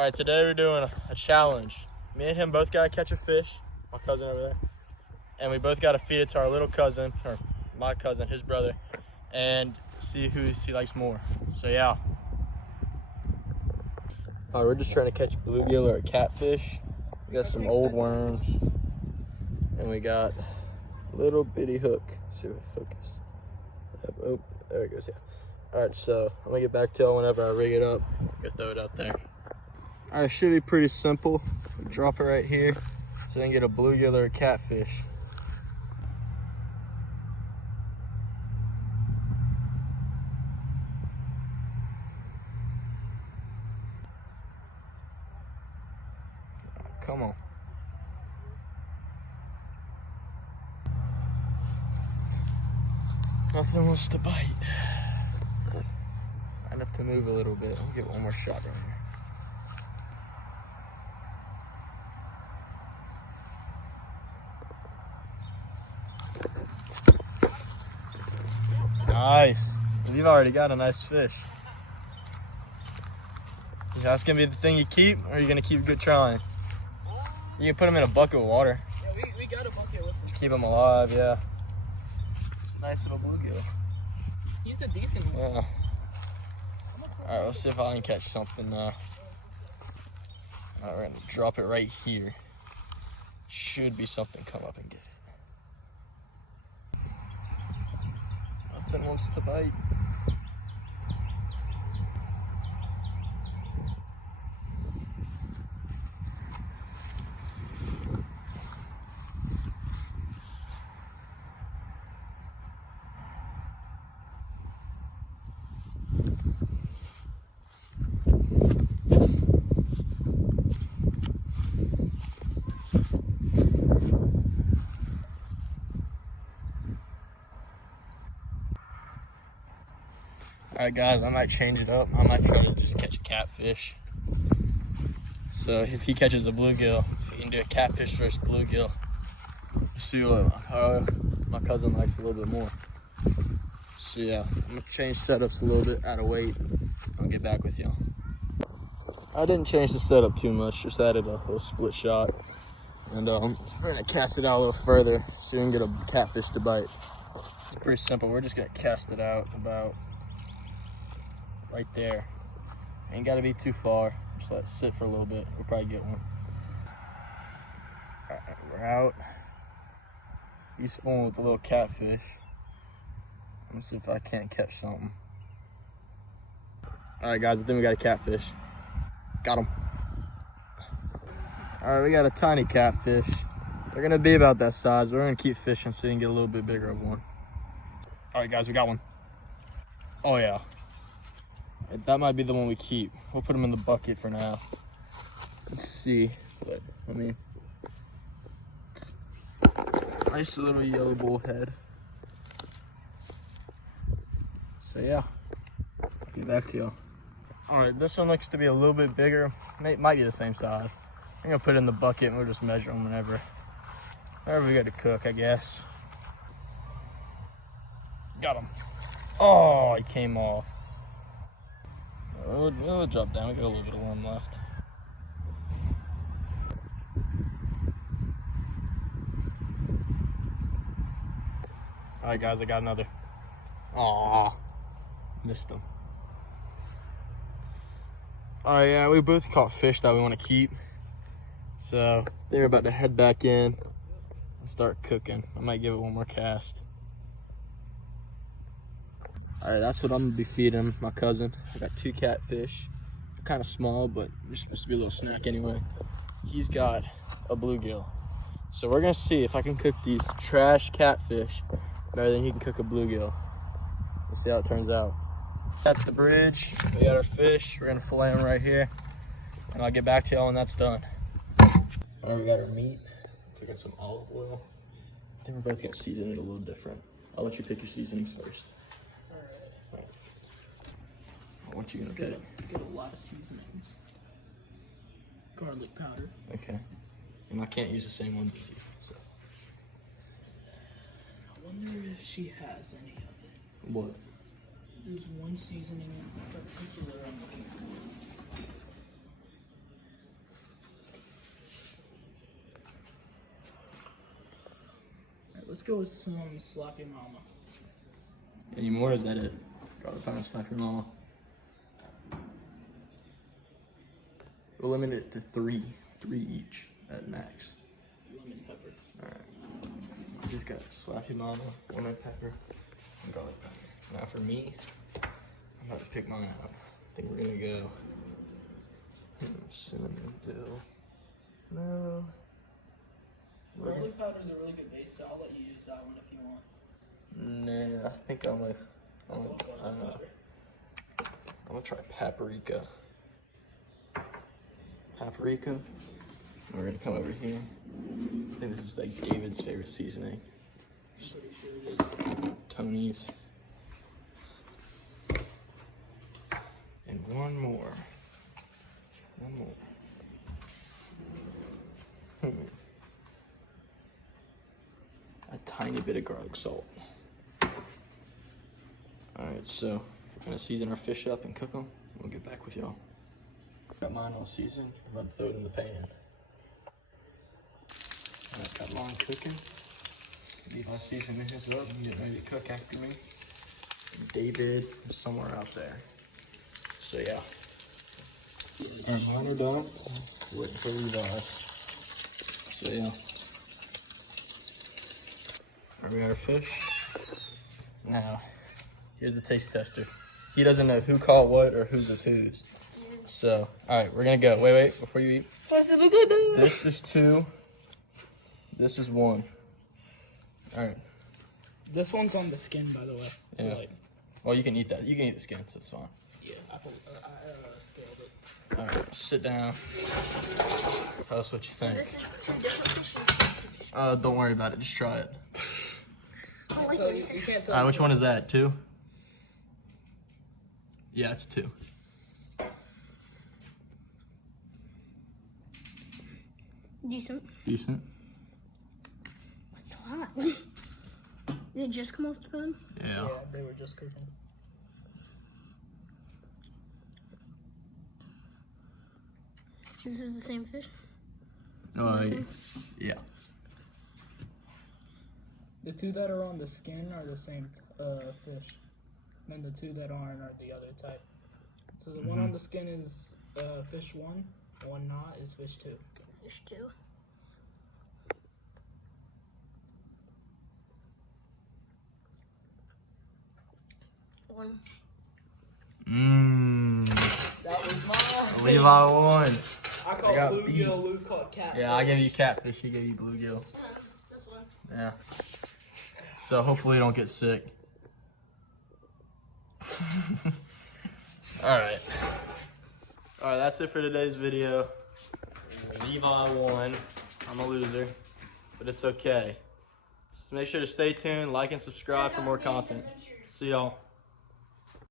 All right, today we're doing a challenge. Me and him both gotta catch a fish, my cousin over there, and we both gotta feed it to our little cousin, or my cousin, his brother, and see who he likes more. So yeah. All right, we're just trying to catch bluegill or catfish. We got some old worms, and we got a little bitty hook. See if we focus. Oh, there it goes. Yeah. All right, so I'm gonna get back to y'all whenever I rig it up. Go throw it out there. All right, it should be pretty simple. Drop it right here so we can get a bluegill or a catfish. Come on. Nothing wants to bite. I have to move a little bit. I'll get one more shot right here. Nice. You've already got a nice fish. That's gonna be the thing you keep, or are you gonna keep good trying? You can put them in a bucket of water. Yeah, we got a bucket with him. Just keep them alive, yeah. It's a nice little bluegill. He's a decent one. Yeah. Alright, let's see if I can catch something now. Alright, we're gonna drop it right here. Should be something come up and get it. Nothing wants to bite. Alright guys, I might change it up. I might try to just catch a catfish. So if he catches a bluegill, he can do a catfish versus bluegill. See what my cousin likes a little bit more. So yeah, I'm gonna change setups a little bit, add a weight. I'll get back with y'all. I didn't change the setup too much, just added a little split shot. And we're gonna cast it out a little further so you can get a catfish to bite. It's pretty simple. We're just gonna cast it out about right there. Ain't gotta be too far. Just let it sit for a little bit. We'll probably get one. Alright, we're out. He's fooling with the little catfish. Let me see if I can't catch something. Alright guys, I think we got a catfish. Got him. Alright, we got a tiny catfish. They're gonna be about that size. We're gonna keep fishing so you can get a little bit bigger of one. Alright guys, we got one. Oh yeah. That might be the one we keep. We'll put him in the bucket for now. Let's see. But I mean, nice little yellow bullhead. So yeah, get back to y'all. All right, this one looks to be a little bit bigger. Might be the same size. I'm gonna put it in the bucket and we'll just measure them whenever we got to cook, I guess. Got him. Oh, he came off. We'll drop down. We got a little bit of worm left. All right, guys, I got another. Aw, missed them. All right, yeah, we both caught fish that we want to keep. So they're about to head back in and start cooking. I might give it one more cast. All right, that's what I'm gonna be feeding my cousin. I got 2 catfish. They're kind of small, but they're supposed to be a little snack anyway. He's got a bluegill. So we're gonna see if I can cook these trash catfish better than he can cook a bluegill. Let's see how it turns out. At the bridge, we got our fish. We're gonna fillet them right here. And I'll get back to y'all when that's done. All right, we got our meat. I got some olive oil. I think we're both gonna season it a little different. I'll let you pick your seasonings first. Alright. What you gonna pick? Get a lot of seasonings. Garlic powder. Okay. And I can't use the same ones as you. So. I wonder if she has any of it. What? There's one seasoning in particular I'm looking for. Let's go with some slap your mama. Any more? Is that it? Gotta find slap your mama. We'll limit it to three each at max. Lemon pepper. Alright. He's got slap your mama, lemon pepper, and garlic pepper. Now for me, I'm about to pick mine out. I think we're gonna go cinnamon dill. No. Garlic powder is a really good base, so I'll let you use that one if you want. Nah, I think I'm gonna try paprika. Paprika. We're gonna come over here. I think this is like David's favorite seasoning. Pretty sure it is. Tony's. And one more. A tiny bit of garlic salt. Alright, so we're gonna season our fish up and cook them. We'll get back with y'all. Got mine all seasoned. I'm about to throw it in the pan. Alright, got mine cooking. Levi seasoning his up and getting ready to cook after me. And David is somewhere out there. So yeah. Alright, mine are done. Waiting for Levi's. So yeah. Alright, we got our fish. Now, here's the taste tester. He doesn't know who caught what or whose is whose. So, alright, we're gonna go. Wait, before you eat. What's it look like? This is 2. This is 1. Alright. This one's on the skin, by the way. So Yeah. like, Well, you can eat that. You can eat the skin, so it's fine. yeah, I scaled it. Alright, sit down. Tell us what you think. This is 2 different fishes. Don't worry about it. Just try it. Oh, wait, So let me you see. can't tell. Alright, which one is that? 2? Yeah, it's 2. Decent. Decent. It's hot. Did it just come off the pan? Yeah. Yeah, they were just cooking. This is the same fish? Yeah. Yeah. The 2 that are on the skin are the same fish. And the 2 that aren't are the other type. So the one on the skin is fish 1, the one not is fish 2. Fish 2. One. That was mine. Levi won. I got caught beat. bluegill, Luke caught catfish. Yeah, I gave you catfish. He gave you bluegill. That's one. Yeah. So hopefully you don't get sick. Alright. Alright, that's it for today's video. Levi won. I'm a loser. But it's okay. Just make sure to stay tuned, like and subscribe for more content. See y'all.